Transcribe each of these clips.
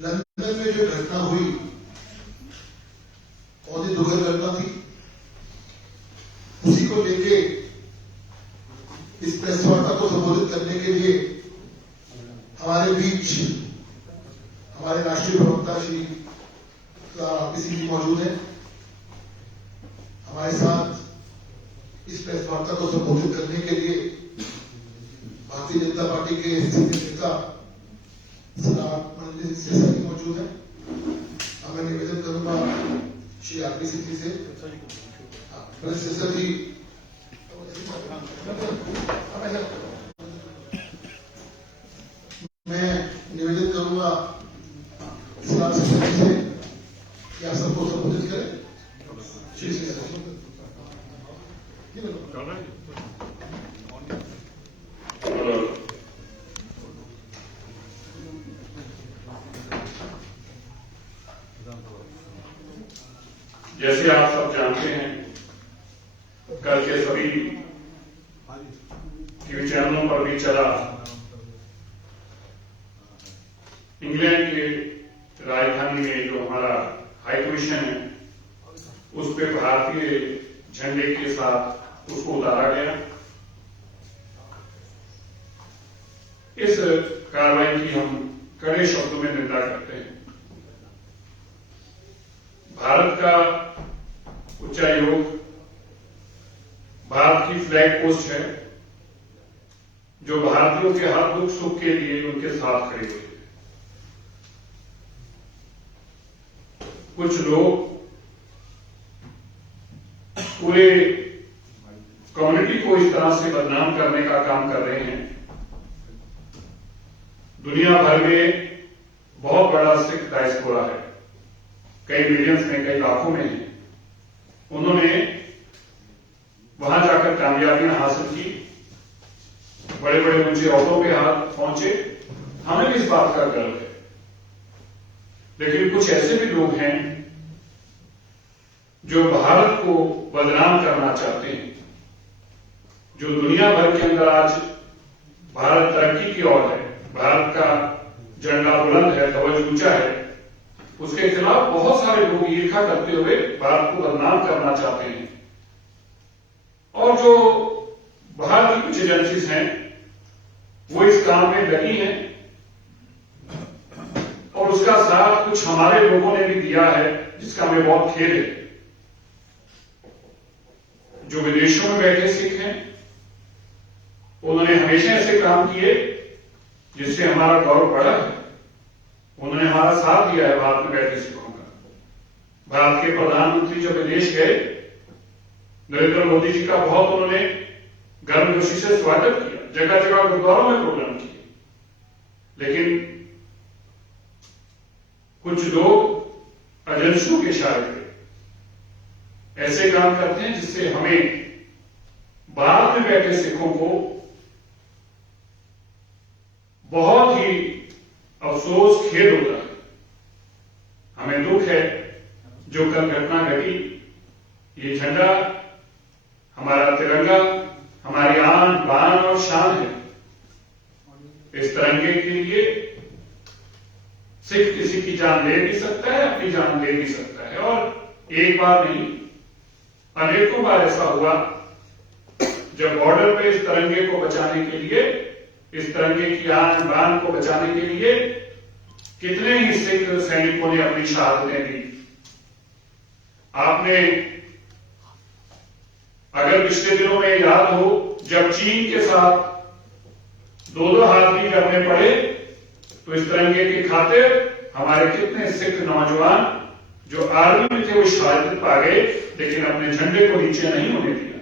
London में जो घटना हुई बहुत ही दुखद घटना थी। उसी को लेके इस प्रेस वार्ता को संबोधित करने के लिए हमारे बीच हमारे राष्ट्रीय प्रवक्ता श्री पी सिंह जी मौजूद हैं। हमारे साथ इस प्रेस वार्ता को संबोधित करने के लिए भारतीय जनता पार्टी के सीनियर नेता मनोज सिंह जी मौजूद हैं। अब मैं निवेदन करूंगा श्री आरपीसी जी से, सिस्टर जी मैं निवेदन करूंगा सिस्टर जी से कि आप सबको संबोधित करें। जैसे आप सब जानते हैं, कल के सभी टीवी चैनलों पर भी चला, इंग्लैंड के राजधानी में जो हमारा हाई कमीशन है उस पे भारतीय झंडे के साथ उसको उतारा गया। इस कार्रवाई की हम कड़े शब्दों में निंदा करते हैं। भारत का उच्चायोग भारत की फ्लैग पोस्ट है जो भारतीयों के हर दुख सुख के लिए उनके साथ खड़ी हुई है। कुछ लोग पूरे कम्युनिटी को इस तरह से बदनाम करने का काम कर रहे हैं। दुनिया भर में बहुत बड़ा सिख डायस्पोरा है, कई मिलियंस में, कई लाखों में है। उन्होंने वहां जाकर कामयाबियां हासिल की, बड़े बड़े ऊंचे औहदों पे हाथ पहुंचे। हमें भी इस बात का गर्व है। लेकिन कुछ ऐसे भी लोग हैं जो भारत को बदनाम करना चाहते हैं। जो दुनिया भर के अंदर आज भारत तरक्की की ओर है, भारत का झंडा बुलंद है, ध्वज ऊंचा है, उसके खिलाफ बहुत सारे लोग ईर्ष्या करते हुए भारत को बदनाम करना चाहते हैं। और जो बाहर की कुछ एजेंसीज हैं वो इस काम में लगी हैं और उसका साथ कुछ हमारे लोगों ने भी दिया है, जिसका हमें बहुत खेद है। जो विदेशों में बैठे सिख हैं उन्होंने हमेशा ऐसे काम किए जिससे हमारा गौरव बढ़ा है। उन्होंने हमारा साथ दिया है भारत में बैठे सिखों का। भारत के प्रधानमंत्री जब विदेश गए, नरेंद्र मोदी जी का बहुत उन्होंने गर्मजोशी से स्वागत किया, जगह जगह गुरुद्वारों में प्रोग्राम किए। लेकिन कुछ लोग एजेंसियों के इशारे पे ऐसे काम करते हैं जिससे हमें भारत में बैठे सिखों को बहुत ही अफसोस, खेद होता है। हमें दुख है जो कल घटना घटी। ये झंडा हमारा तिरंगा हमारी आन बान और शान है। इस तिरंगे के लिए सिख किसी की जान ले भी सकता है, अपनी जान दे भी सकता है। और एक बार नहीं, अनेकों बार ऐसा हुआ जब बॉर्डर पे इस तिरंगे को बचाने के लिए, इस तिरंगे की आन बान को बचाने के लिए कितने ही सिख सैनिकों ने अपनी शहादतें दी। आपने अगर पिछले दिनों में याद हो, जब चीन के साथ दो हाथ भी करने पड़े तो इस तिरंगे की खातिर हमारे कितने सिख नौजवान जो आर्मी में थे वो शहादत पा गए, लेकिन अपने झंडे को नीचे नहीं होने दिया।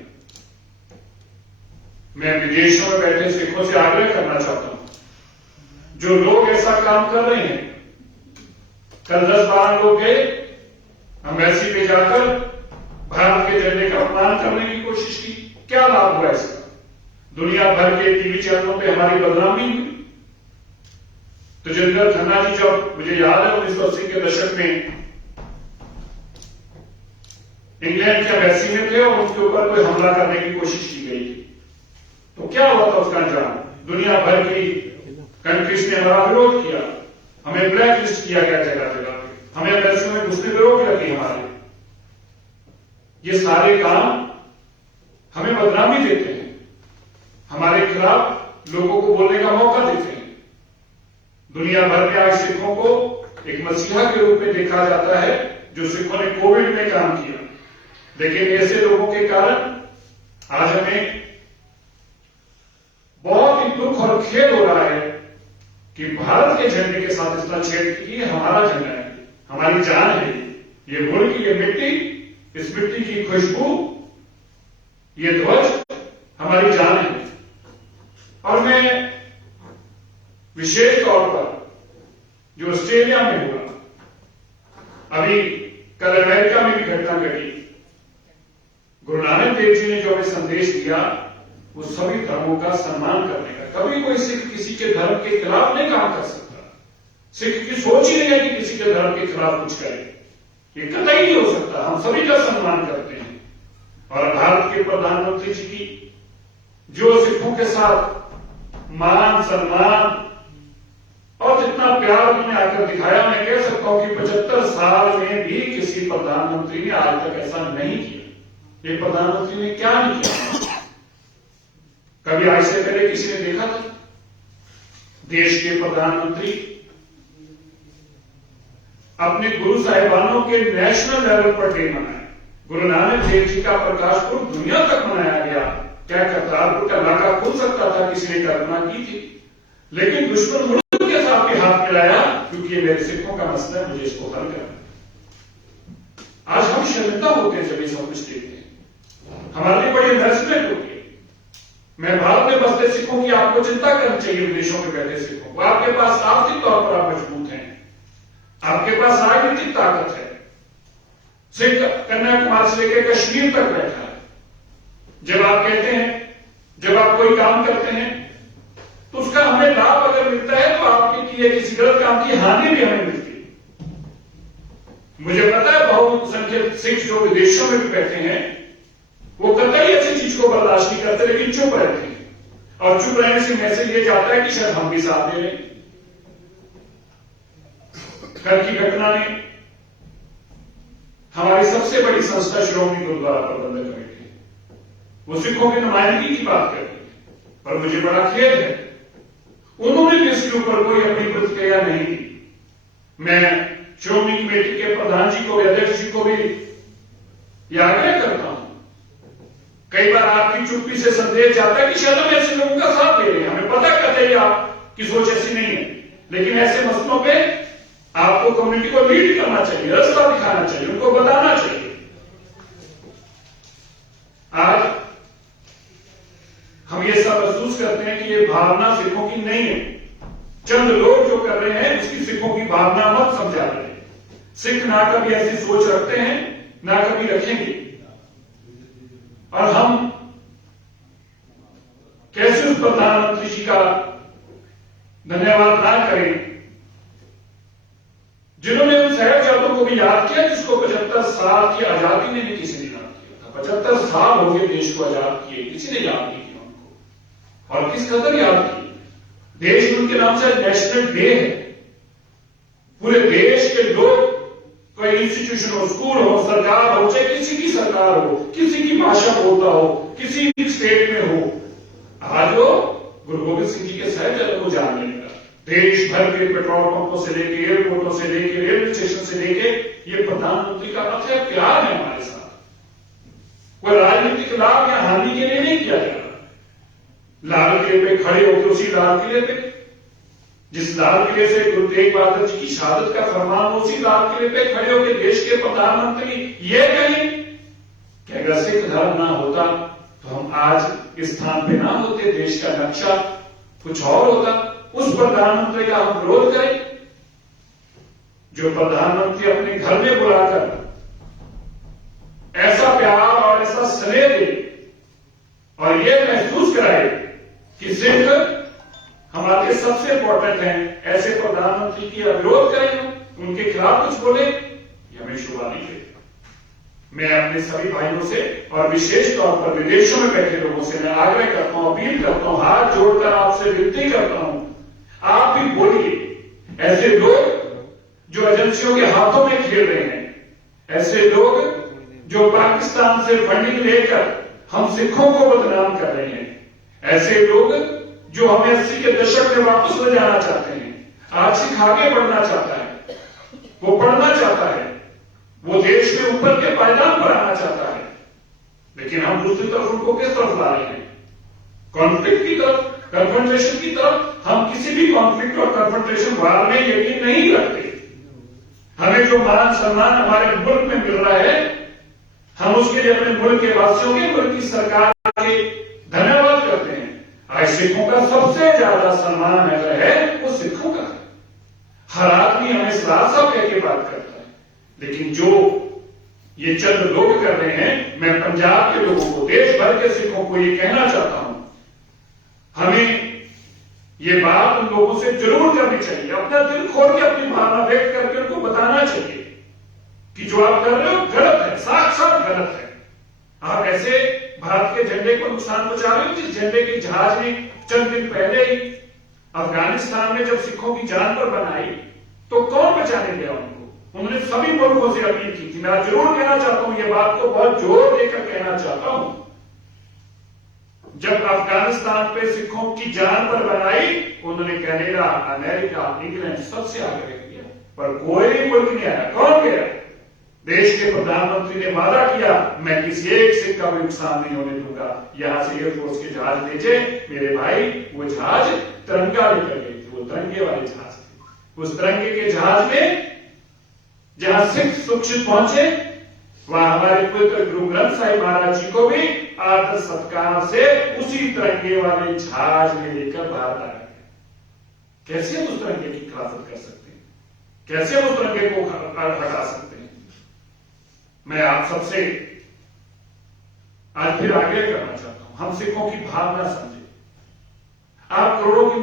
मैं विदेशों में बैठे सिखों से आग्रह करना चाहता हूं, जो लोग ऐसा काम कर रहे हैं, कल 10-12 लोग गए एम्बेसी पे जाकर भारत के झंडे का अपमान करने की कोशिश की। क्या लाभ हुआ इसका? दुनिया भर के टीवी चैनलों पे हमारी बदनामी हुई। तो जितेंद्र खन्ना जी, जब मुझे याद है 1980 के दशक में इंग्लैंड के एम्बेसी में थे और उनके ऊपर कोई हमला करने की कोशिश की गई, तो क्या हुआ था उसका अंजाम? दुनिया भर की कंट्रीज ने हमारा विरोध किया, हमें ब्लैक लिस्ट किया गया जगह जगह पे, हमें पैसे में घुसने पर रोक लगी हमारे। ये सारे काम हमें बदनामी देते हैं, हमारे खिलाफ लोगों को बोलने का मौका देते हैं। दुनिया भर में आज सिखों को एक मसीहा के रूप में देखा जाता है, जो सिखों ने कोविड में काम किया। लेकिन ऐसे लोगों के कारण आज हमें बहुत ही दुख और खेद हो रहा है कि भारत के झंडे के साथ इतना छेड़, ये हमारा झंडा है, हमारी जान है, ये मुल्क, ये मिट्टी, इस मिट्टी की खुशबू, ये ध्वज हमारी जान है। और मैं विशेष तौर पर जो ऑस्ट्रेलिया में हुआ, अभी कल अमेरिका में भी घटना घटी, गुरु नानक देव जी ने जो हमें संदेश दिया वो सभी धर्मों का सम्मान करने का। कभी कोई सिख किसी के धर्म के खिलाफ नहीं काम कर सकता। सिख की सोच ही नहीं है कि किसी के धर्म के खिलाफ कुछ करे, ये कतई नहीं हो सकता। हम सभी का सम्मान करते हैं। और भारत के प्रधानमंत्री जी की जो सिखों के साथ मान, सम्मान और जितना प्यार उन्होंने आकर दिखाया, मैं कह सकता हूं कि 75 साल में भी किसी प्रधानमंत्री ने आज तक ऐसा नहीं किया। ये प्रधानमंत्री ने क्या नहीं किया? कभी आज से पहले किसी ने देखा था देश के प्रधानमंत्री अपने गुरु साहिबानों के नेशनल लेवल पर डे मनाए? गुरु नानक देव जी का प्रकाश पर्व दुनिया तक मनाया गया। क्या करतारपुर का नाका खुल सकता था? किसी ने कल्पना की थी? लेकिन दुश्मन मुल्क के साथ भी हाथ मिलाया, क्योंकि ये मेरे सिखों का मसला है, मुझे इसको हल करना। आज हम शर्मिंदा होते हैं जब ये सब कुछ देखते हैं, हमारे लिए बड़ी एम्बैरेसमेंट होती है। मैं भारत में बसते सिखों की आपको चिंता करनी चाहिए, विदेशों में बैठे सिखों को। आपके पास आर्थिक तौर पर आप मजबूत हैं, आपके पास राजनीतिक ताकत है। सिख कन्याकुमारी से लेकर कश्मीर तक बैठा है। जब आप कहते हैं, जब आप कोई काम करते हैं तो उसका हमें लाभ अगर मिलता है तो आपके किए किसी गलत काम की हानि भी हमें मिलती है। मुझे पता है बहुसंख्यक सिख जो विदेशों में भी बैठे हैं वो कतई ऐसी चीज को बर्दाश्त नहीं करते, लेकिन चुप रहते हैं। और चुप रहने से मैसेज ये जाता है कि शायद हम भी साथ दे रहे हैं। कल की घटना ने हमारी सबसे बड़ी संस्था श्रोमणी गुरुद्वारा प्रबंधक कमेटी, वो सिखों की नुमाइंदगी की बात कर रही है, पर मुझे बड़ा खेद है उन्होंने भी इसके ऊपर कोई अपनी प्रतिक्रिया नहीं दी। मैं श्रोमणी कमेटी के प्रधान जी को, अध्यक्ष जी को भी यह आग्रह करता हूं, कई बार आपकी चुप्पी से संदेश जाता है कि शायद हम ऐसे लोगों का साथ दे रहे हैं। हमें पता कहते हैं आपकी सोच ऐसी नहीं है, लेकिन ऐसे मसलों पे आपको कम्युनिटी को लीड करना चाहिए, रास्ता दिखाना चाहिए, उनको बताना चाहिए। आज हम ये सब महसूस करते हैं कि ये भावना सिखों की नहीं है। चंद लोग जो कर रहे हैं उसकी सिखों की भावना मत समझा रहे। सिख ना कभी ऐसी सोच रखते हैं, ना कभी रखेंगे। और हम कैसे उस प्रधानमंत्री जी का धन्यवाद ना करें जिन्होंने उन साहिबजादों को भी याद किया जिसको 75 साल की आजादी में भी किसी ने याद किया था। 75 साल हो गए देश को आजाद किए, किसी ने याद नहीं किया उनको। और किस कदर याद किया? देश उनके नाम से नेशनल डे है। पूरे देश के लोग, कोई इंस्टीट्यूशन हो, स्कूल हो, सरकार हो, चाहे किसी की सरकार हो, किसी की भाषा बोलता हो, किसी भी स्टेट में हो, आज वो गुरु गोविंद सिंह जी के साहिबजादों को जानने लगा। देश भर के पेट्रोल पंपों से लेके, एयरपोर्टों से लेके, रेलवे स्टेशन से लेके, ये प्रधानमंत्री का अथाह प्यार है हमारे साथ। कोई राजनीतिक लाभ या हानि के लिए नहीं किया जा रहा। लाल किले पे खड़े होकर, उसी लाल किले पे, जिस लाल किले से गुरु तेग बहादुर जी की शहादत का फरमान, उसी लाल किले पे खड़े होकर देश के प्रधानमंत्री ये कहें कि अगर सिख धर्म ना होता तो हम आज इस स्थान पे ना होते, देश का नक्शा कुछ और होता। उस प्रधानमंत्री का हम विरोध करें जो प्रधानमंत्री अपने घर में बुलाकर ऐसा प्यार और ऐसा स्नेह दे और ये महसूस कराए कि सिख हमारे सबसे इंपॉर्टेंट हैं। ऐसे प्रधानमंत्री की विरोध करें, उनके खिलाफ कुछ बोले, ये हमें शोभा नहीं देता। मैं अपने सभी भाइयों से और विशेष तौर पर विदेशों में बैठे लोगों से मैं आग्रह करता हूं, अपील करता हूं, हाथ जोड़कर आपसे विनती करता हूं, आप भी बोलिए। ऐसे लोग जो एजेंसियों के हाथों में खेल रहे हैं, ऐसे लोग जो पाकिस्तान से फंडिंग लेकर हम सिखों को बदनाम कर रहे हैं, ऐसे लोग जो हमें 80 के दशक में वापस ले जाना चाहते हैं। आज सिख आगे बढ़ना चाहता है, वो पढ़ना चाहता है, वो देश में ऊपर के पायदान पर आना चाहता है, लेकिन हम दूसरी तरफ उनको किस तरफ ला रहे हैं? कॉन्फ्लिक्ट की तरफ, कन्फ्रंटेशन की तरफ। हम किसी भी कॉन्फ्लिक्ट और कन्फ्रंटेशन वार में यकीन नहीं रखते। हमें जो मान सम्मान हमारे मुल्क में मिल रहा है, हम उसके लिए अपने मुल्क के वासियों के, मुल्क की सरकार के धन्यवाद करते हैं। आज सिखों का सबसे ज्यादा सम्मान अगर है वो सिखों का है। हर आदमी हमें साफ साफ कह के बात करता है, लेकिन जो ये चंद लोग कर रहे हैं, मैं पंजाब के लोगों को, देश भर के सिखों को ये कहना चाहता हूं, हमें ये बात उन लोगों से जरूर करनी चाहिए। अपना दिल खोल के अपनी भावना व्यक्त करके उनको बताना चाहिए कि जो आप कर रहे हो गलत है, साक्षात गलत है। आप ऐसे भारत के झंडे को नुकसान पहुंचा रहे हो, जिस झंडे के जहाज ने चंद दिन पहले ही अफगानिस्तान में जब सिखों की जान पर बनाई, तो कौन बचाने गया उनको? उन्होंने सभी मुल्कों से अपील की थी। मैं जरूर कहना चाहता हूं, ये बात को बहुत जोर देकर कहना चाहता हूं, जब अफगानिस्तान पे सिखों की जान पर बनाई, उन्होंने कनाडा, अमेरिका, इंग्लैंड सबसे आग्रह किया, पर कोई मुल्क नहीं आया। कौन गया? देश के प्रधानमंत्री ने वादा किया, मैं किसी एक सिख का भी नुकसान नहीं होने दूंगा। यहां से एयरफोर्स के जहाज भेजे मेरे भाई, वो जहाज तिरंगा लेकर गए थे, वो तिरंगे वाले जहाज थे। उस तिरंगे के जहाज में जहां सिख सुरक्षित पहुंचे, वहां हमारे पवित्र गुरु ग्रंथ साहिब महाराज जी को भी आदर सत्कार से उसी तिरंगे वाले जहाज में लेकर बाहर लाया गया। कैसे हम उस तिरंगे की खिलाफत कर सकते हैं? कैसे हम उस तिरंगे को हटा सकते हैं? मैं आप सबसे आज फिर आग्रह करना चाहता हूं, हम सिखों की भावना समझे। आप करोड़ों की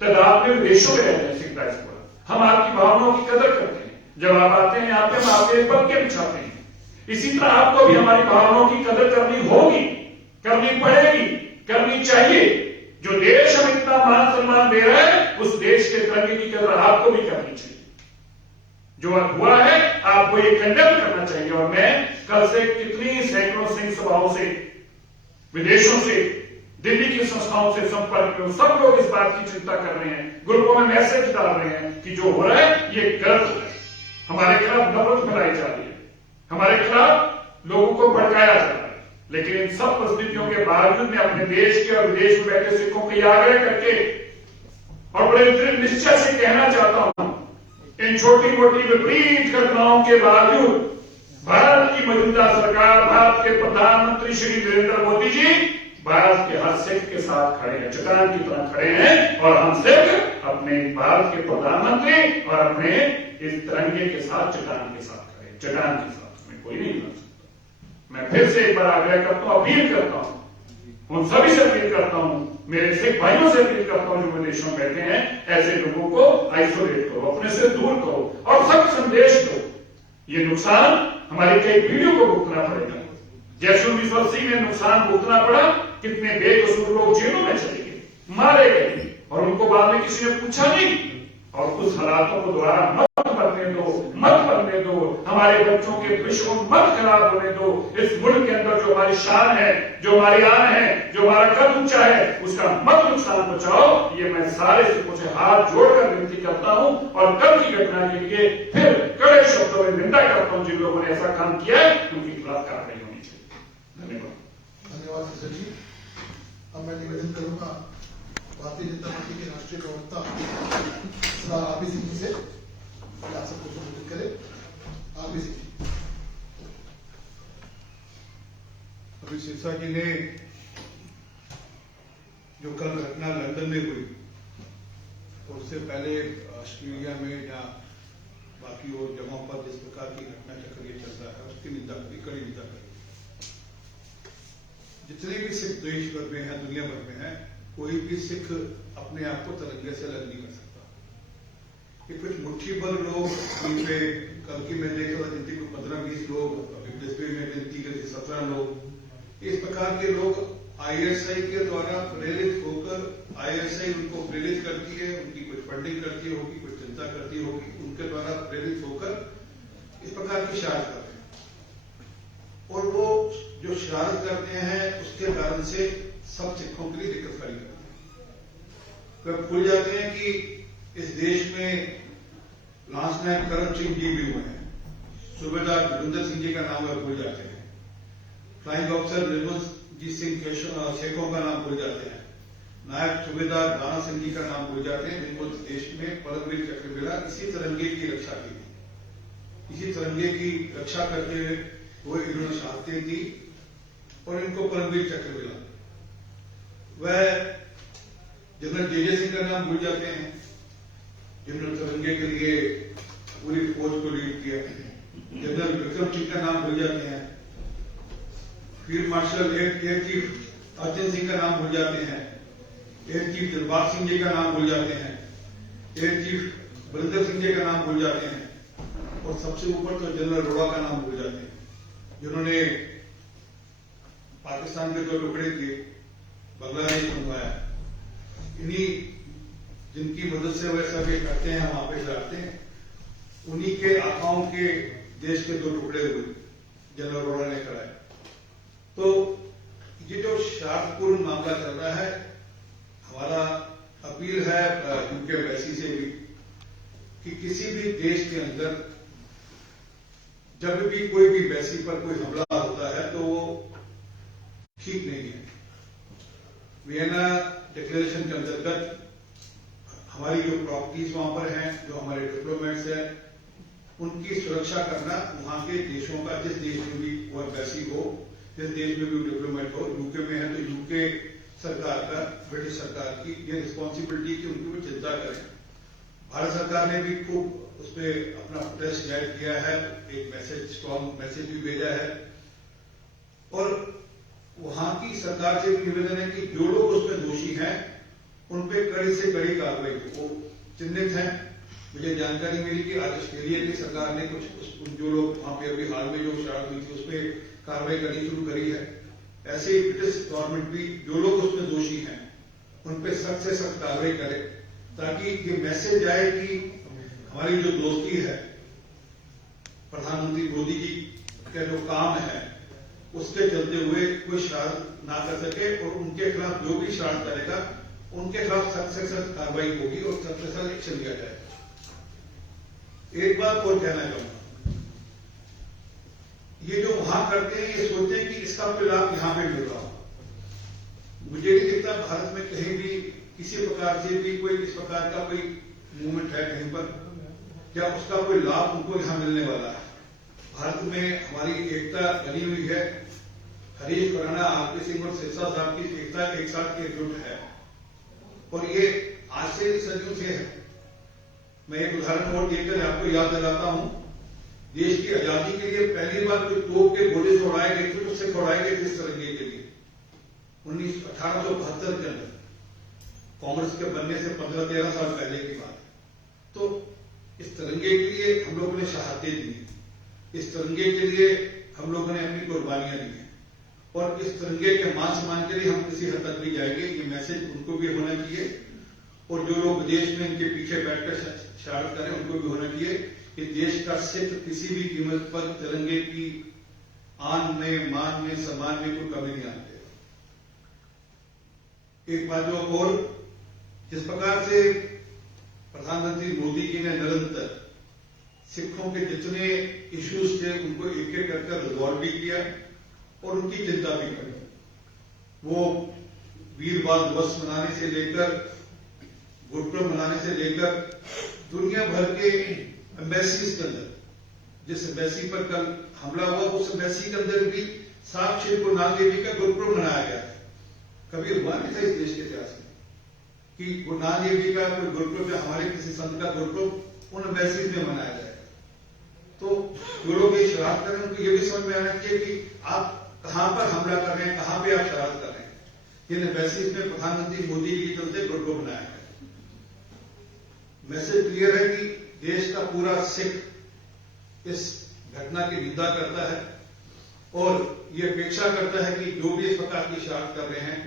तादाद में विदेशों में रहते हैं सिख डायस्पोरा, हम आपकी भावनाओं की कदर करते हैं। जब आप आते हैं यहाँ पे, हम आपके पद के बिछाते हैं। इसी तरह आपको भी हमारी भावनाओं की कदर करनी होगी, करनी पड़ेगी, करनी चाहिए। जो देश हमें इतना मान सम्मान दे रहा है, उस देश के तिरंगे की कदर आपको भी करनी चाहिए। जो हुआ है आपको ये कंडेम करना चाहिए। और मैं कल से कितनी सैकड़ों सिंह सभाओं से, विदेशों से, दिल्ली की संस्थाओं से संपर्क में, सब लोग इस बात की चिंता कर रहे हैं, ग्रुपों में मैसेज डाल रहे हैं कि जो हो रहा है ये गलत है। हमारे खिलाफ नफरत फैलाई जा रही है, हमारे खिलाफ लोगों को भड़काया जा रहा है। लेकिन इन सब परिस्थितियों के बावजूद मैं अपने देश के और विदेश में बैठे सिखों को आग्रह करके और बड़े दृढ़ निश्चय से कहना चाहता हूं, इन छोटी मोटी विपरीत घटनाओं के बावजूद भारत की मौजूदा सरकार, भारत के प्रधानमंत्री श्री नरेंद्र मोदी जी भारत के हर सिख के साथ खड़े हैं, चट्टान की तरह खड़े हैं। और हम सिख अपने भारत के प्रधानमंत्री और अपने इस तिरंगे के साथ, चट्टान के साथ खड़े हैं, चट्टान के साथ में कोई नहीं बन सकता। मैं फिर से एक बार आग्रह करता हूं, अपील करता हूं, उन सभी से अपील करता हूं, मेरे सिख भाइयों से अपील करता हूं जो विदेशों में बैठे हैं, ऐसे लोगों को आइसोलेट करो, अपने से दूर करो और सख्त संदेश दो। ये नुकसान हमारी कई पीढ़ियों को भुगतना पड़ेगा। जैसे 1980 में नुकसान भुगतना पड़ा, कितने बेकसूर लोग जेलों में चले गए, मारे गए, और उनको बाद में किसी ने पूछा नहीं। और उस हालातों को दोबारा मत बनने दो, मत बनने दो। हमारे बच्चों के भविष्य को मत खराब होने दो। इस मुल्क के अंदर जो हमारी शान है, जो हमारी आन है, जो हमारा कद ऊंचा है, उसका मत नुकसान पहुंचाओ। ये मैं सारे सिखों से हाथ जोड़कर विनती करता हूं और कल की घटना के लिए फिर कड़े शब्दों में निंदा करता हूं। जिन लोगों ने ऐसा काम किया है उनके खिलाफ कार्रवाई होनी चाहिए। धन्यवाद। धन्यवाद सर जी। अब मैं निवेदन करूंगा भारतीय जनता पार्टी के राष्ट्रीय प्रवक्ता सरदार आरपी सिंह जी से, आप सबको संबोधित करें। आरपी सिंह जी। अभी सिरसा जी ने जो कल घटना लंदन में हुई, उससे पहले ऑस्ट्रेलिया में या बाकी और जगहों पर जिस प्रकार की घटना चक्र ये चल रहा है, उसकी निंदा करी, कड़ी निंदा करी। जितने भी सिख देश भर में है, दुनिया भर में है, कोई भी सिख अपने आप को तिरंगे से अलग नहीं कर सकता। ये कुछ मुट्ठी भर लोग इन पे, कल की मैं देख रहा गिनती को 15-20 लोग, अभी डिस्प्ले में गिनती के 17 लोग, इस प्रकार के लोग आईएसआई के द्वारा प्रेरित होकर आईएसआई उनको प्रेरित करती है, उनकी कुछ फंडिंग करती होगी, कुछ चिंता करती होगी, उनके द्वारा प्रेरित होकर इस प्रकार की शरारत करते हैं। और वो जो शरारत करते हैं उसके कारण से सब सिखों के लिए दिक्कत खड़ी करते हैं। वे भूल जाते हैं कि इस देश में लांस नायक करम सिंह जी भी हुए हैं, सूबेदार जोगिंदर सिंह जी का नाम वे भूल जाते हैं, फ्लाइंग ऑफिसर निर्मल जी सिंह शेखों का नाम भूल जाते हैं, नायब सूबेदार दाना सिंह जी का नाम भूल जाते हैं, जिनको देश में परमवीर चक्र मिला इसी तिरंगे की रक्षा की थी। इसी तिरंगे की रक्षा करते हुए इन्होंने शहादतें दी और इनको परमवीर चक्र मिला। वह जनरल जे सिंह का नाम भूल जाते हैं, जिन्होंने तिरंगे के लिए पूरी फौज को लीड किया। जनरल विक्रम सिंह का नाम भूल जाते हैं, field marshal air chief Arjan Singh का नाम भूल जाते हैं, एयर चीफ दिलबाग सिंह जी का नाम भूल जाते हैं, एयर चीफ बरिंदर सिंह जी का नाम भूल जाते हैं, और सबसे ऊपर तो जनरल अरोड़ा का नाम भूल जाते हैं, जिन्होंने पाकिस्तान के 2 टुकड़े किए, बांग्लादेश बनवाया। इन्हीं जिनकी मदद से वह सब ये करते हैं, वहां पे जाते हैं, उन्हीं के आकाओं के देश के 2 टुकड़े हुए, जनरल अरोड़ा ने कराए। तो ये जो शरारतपूर्ण मामला चल रहा है, हमारा अपील है यूके एम्बेसी से भी कि किसी भी देश के अंदर जब भी कोई भी एम्बेसी पर कोई हमला होता है तो वो ठीक नहीं है। वियना डिक्लेरेशन के अंतर्गत हमारी जो प्रॉपर्टीज वहां पर हैं, जो हमारे डिप्लोमेट्स हैं, उनकी सुरक्षा करना वहां के देशों का, जिस देश में भी वो एम्बेसी हो, जिस देश में भी डिप्लोमेट हो, यूके में है तो यूके सरकार का, ब्रिटिश सरकार की ये रिस्पॉन्सिबिलिटी कि उनकी भी चिंता करें। भारत सरकार ने भी खूब उस पर अपना प्रोटेस्ट जाहिर किया है, एक मैसेज, स्ट्रॉन्ग मैसेज भी भेजा है, और वहां की सरकार से भी निवेदन है कि जो लोग उसमें दोषी हैं उन पे कड़ी से कड़ी कार्रवाई वो चिन्हित हैं। मुझे जानकारी मिली कि आज ऑस्ट्रेलिया की सरकार ने कुछ जो लोग वहां पे अभी हाल में जो शरारत हुई थी उस पर कार्रवाई करनी शुरू करी है। ऐसे ही ब्रिटिश गवर्नमेंट भी जो लोग उसमें दोषी हैं उन पे सख्त से सख्त कार्रवाई करे, ताकि ये मैसेज आए कि हमारी जो दोस्ती है प्रधानमंत्री मोदी जी का जो काम है उसके चलते हुए कोई शरारत ना कर सके, और उनके खिलाफ जो भी शरारत करेगा उनके खिलाफ सख्त से सख्त कार्रवाई होगी और सख्त से सख्त एक्शन लिया जाएगा। एक बात और कहना चाहूंगा, ये जो वहां करते हैं ये सोचते हैं कि इसका लाभ यहां पे मिल रहा हो। मुझे नहीं दिखता भारत में कहीं भी किसी प्रकार से भी कोई इस प्रकार का कोई मूवमेंट है कहीं पर, या उसका कोई लाभ उनको यहां मिलने वाला है। भारत में हमारी एकता बनी हुई है, हरीश खुराना, आरपी सिंह और सिरसा साहब की एकता एक साथ एकजुट है, और ये आज से सदियों से है। मैं एक उदाहरण और देकर आपको याद दिलाता हूं, देश की आजादी के लिए पहली बार कोई तोप के गोले से उड़ाए गए थे, उससे उड़ाए गए थे इस तिरंगे के लिए 1872 के अंदर, कांग्रेस के बनने से 15-13 साल पहले की बात है। तो इस तिरंगे के लिए हम लोगों ने शहादतें दी, इस तिरंगे के लिए हम लोगों ने अपनी कुर्बानियां दी हैं, और इस तिरंगे के मान सम्मान के लिए हम किसी हद तक भी जाएंगे। ये मैसेज उनको भी होना चाहिए, और जो लोग विदेश में इनके पीछे बैठकर शरारत करें उनको भी होना चाहिए कि देश का सिख किसी भी कीमत पर तिरंगे की आन में, मान में, सम्मान में कोई कमी नहीं आती। एक बात जो और, जिस प्रकार से प्रधानमंत्री मोदी जी ने निरंतर सिखों के जितने इश्यूज थे उनको एक एक कर रिजॉल्व भी किया और उनकी चिंता भी करी। वो वीरवार दिवस मनाने से लेकर, गुरपुरब मनाने से लेकर, दुनिया भर के एम्बेसीज के अंदर, जिस एम्बेसी पर कल हमला हुआ उस एम्बेसी के अंदर भी साहब श्री गुरु नानक देव जी का गुरपुरब मनाया गया है। कभी हुआ नहीं था इस देश के इतिहास में कि गुरु नानक देव जी का कोई गुरपुरब या हमारे किसी संत का गुरपुरब उन एम्बेसीज में मनाया जाएगा। तो जो लोग ये शरारत कर रहे हैं उनको ये भी समझ में आना चाहिए कि आप कहां पर हमला कर रहे हैं, कहां पर आप शरारत कर रहे हैं। इन एम्बेसीज में प्रधानमंत्री मोदी जी के चलते गुरपुरब मनाया है। मैसेज क्लियर है कि देश का पूरा सिख इस घटना की निंदा करता है, और ये अपेक्षा करता है कि जो भी इस प्रकार की शरारत कर रहे हैं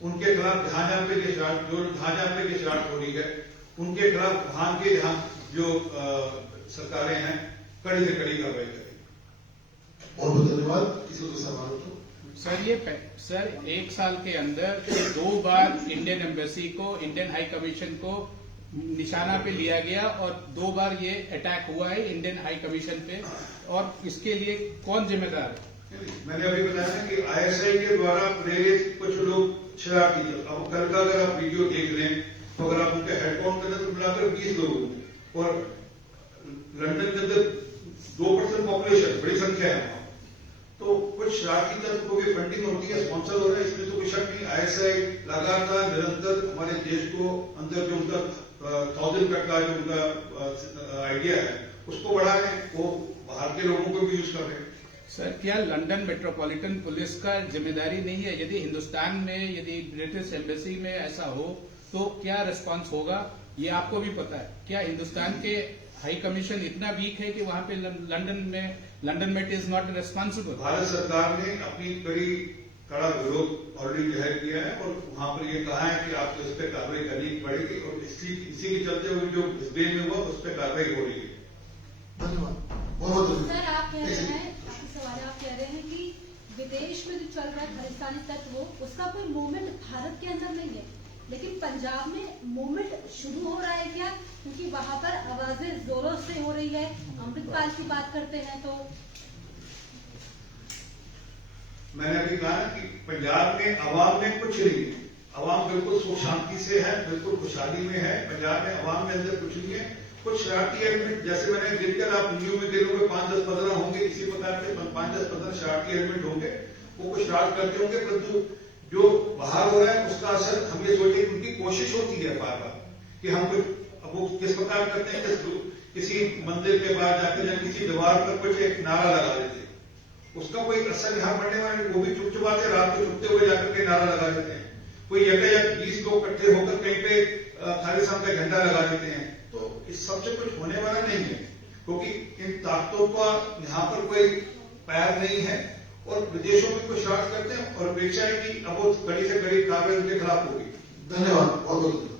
उनके खिलाफ ढांचापे की शरारत हो रही है उनके खिलाफ वहां के जहां जो सरकारें हैं कड़ी से कड़ी कार्रवाई करें। बहुत बहुत धन्यवाद। किसी को सवाल हो तो सर 1 साल के अंदर 2 बार इंडियन एम्बेसी को, इंडियन हाई कमीशन को निशाना पे लिया गया और 2 बार ये अटैक हुआ है इंडियन हाई कमीशन पे, और इसके लिए कौन जिम्मेदार है? मैंने अभी बताया कि आईएसआई के द्वारा प्रेरित कुछ लोग शरारती थे। अब कल का अगर आप वीडियो देख लें तो अगर आप उनके हेडकाउंट करें तो मिलाकर 20 लोग होंगे और लंदन के अंदर 2% पॉपुलेशन, बड़ी संख्या है। तो कुछ शरारती तत्व को भी फंडिंग होती है, स्पॉन्सर हो रहा है, इसमें तो कोई शक नहीं। आईएसआई लगातार निरंतर हमारे देश को अंदर जो उनका 1000 कट का जो उनका आइडिया है उसको बढ़ा रहे हैं, वो बाहर के लोगों को भी यूज कर रहे हैं। सर क्या लंदन मेट्रोपॉलिटन पुलिस का जिम्मेदारी नहीं है? यदि हिंदुस्तान में, यदि ब्रिटिश एम्बेसी में ऐसा हो तो क्या रिस्पांस होगा, ये आपको भी पता है। क्या हिंदुस्तान के हाई कमीशन इतना वीक है कि वहां पे लंदन में it is not responsible? Bharat सरकार ने अपनी कड़ा विरोध ऑलरेडी जाहिर किया है और वहां पर ये कहा है कि आपको इस पर कार्रवाई करनी पड़ेगी और इसी के चलते हुए जो इस बे में हुआ उस पर कार्रवाई हो रही है। धन्यवाद। बहुत बहुत सर आप कह रहे हैं, आपके सवाल आप कह रहे हैं कि विदेश में जो चल रहा है खालिस्तानी तत्व उसका कोई मूवमेंट भारत के अंदर नहीं है, लेकिन पंजाब में मूवमेंट शुरू हो रहा है क्या? क्योंकि वहां पर आवाजें जोरों से हो रही है। अमृतपाल की बात करते हैं तो मैंने अभी कहा कि पंजाब में अवाम में कुछ नहीं है, अवाम बिल्कुल सुख शांति से है, बिल्कुल खुशहाली में है। पंजाब में अवाम में अंदर कुछ नहीं है। कुछ शरारती एलिमेंट जैसे मैंने गिनकर आप न्यू में गिनोगे 5, 10, 15 होंगे, इसी प्रकार के 5, 10, 15 शरारती एलिमेंट होंगे, वो कुछ शरारत करते होंगे, परंतु जो बाहर हो रहा है उसका असर हम ये सोचे कि उनकी कोशिश होती है बार बार कि हम कुछ, अब वो किस प्रकार करते हैं कि किसी मंदिर के बाहर जाकर या किसी दीवार पर कुछ एक नारा लगा देते हैं, उसका कोई असर यहाँ पड़ने वाला नहीं। वो भी चुप चुपाते रात को छुपते हुए जाकर के नारा लगा देते हैं। कोई यकायक 20 लोग इकट्ठे होकर कहीं पे खालिस्तान का झंडा लगा देते हैं, तो इस सबसे कुछ होने वाला नहीं है क्योंकि इन ताकतों का यहाँ पर कोई पैर नहीं है और विदेशों में कुछ शरारत करते हैं और अपेक्षा है कि अब वो कड़ी से कड़ी कार्रवाई उनके खिलाफ होगी। धन्यवाद। बहुत बहुत